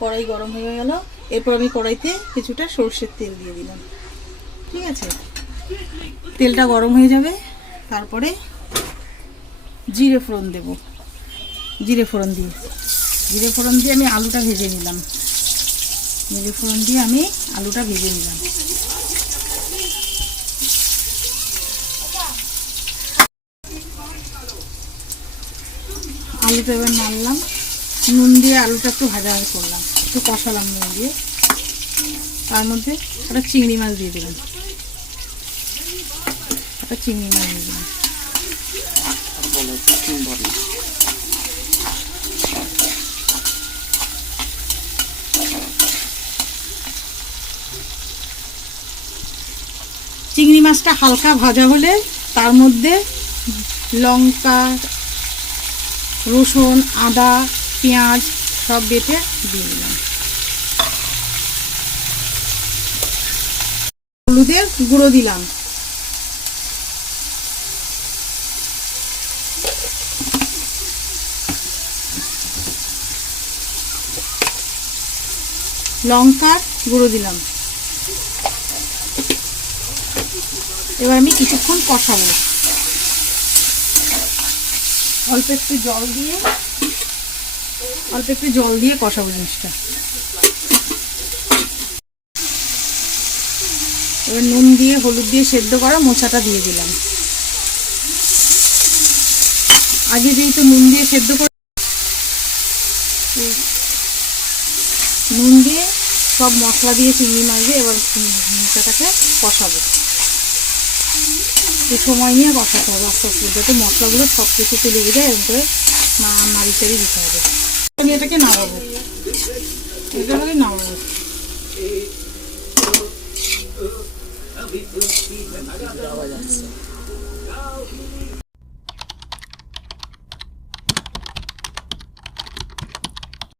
কড়াই গরম হয়ে গেল। এরপর আমি কড়াইতে কিছুটা সরষের তেল দিয়ে দিলাম। ঠিক আছে, তেলটা গরম হয়ে যাবে, তারপরে জিরে ফোড়ন দেব। জিরে ফোড়ন দিয়ে আমি আলুটা ভেজে নিলাম। জিরে ফোড়ন দিয়ে আমি আলুটা ভেজে নিলাম। আলুটা এবার নাড়লাম, নুন দিয়ে আলুটা একটু ভাজা করলাম, একটু কষালাম নুন দিয়ে। তার মধ্যে একটা চিংড়ি মাছ দিয়ে দিলাম, চিংড়ি মাছটা হালকা ভাজা হলে তার মধ্যে লঙ্কা, রসুন, আদা, পেঁয়াজ সব বেটে দিয়ে দিলাম। হলুদের গুঁড়ো দিলাম, লঙ্কার গুঁড়ো দিলাম। এবার আমি কিছুক্ষণ কষাবো, অল্প একটু জল দিয়ে কষাবো জিনিসটা। এবার নুন দিয়ে হলুদ দিয়ে সেদ্ধ করা মোচাটা দিয়ে দিলাম। আগে যেহেতু নুন দিয়ে সেদ্ধ করে, নুন দিয়ে সব মশলা দিয়ে চিংড়ি মাছ দিয়ে এবার মোচাটাকে কষাবো। একটু সময় নিয়ে কষাতে হবে আস্তে আস্তে, যাতে মশলাগুলো সব কিছুতে লেগে যায়। এরকম করে নাড়ি চাড়ি দিতে হবে। আমি এটাকে নাড়াবো, নাড়াবো।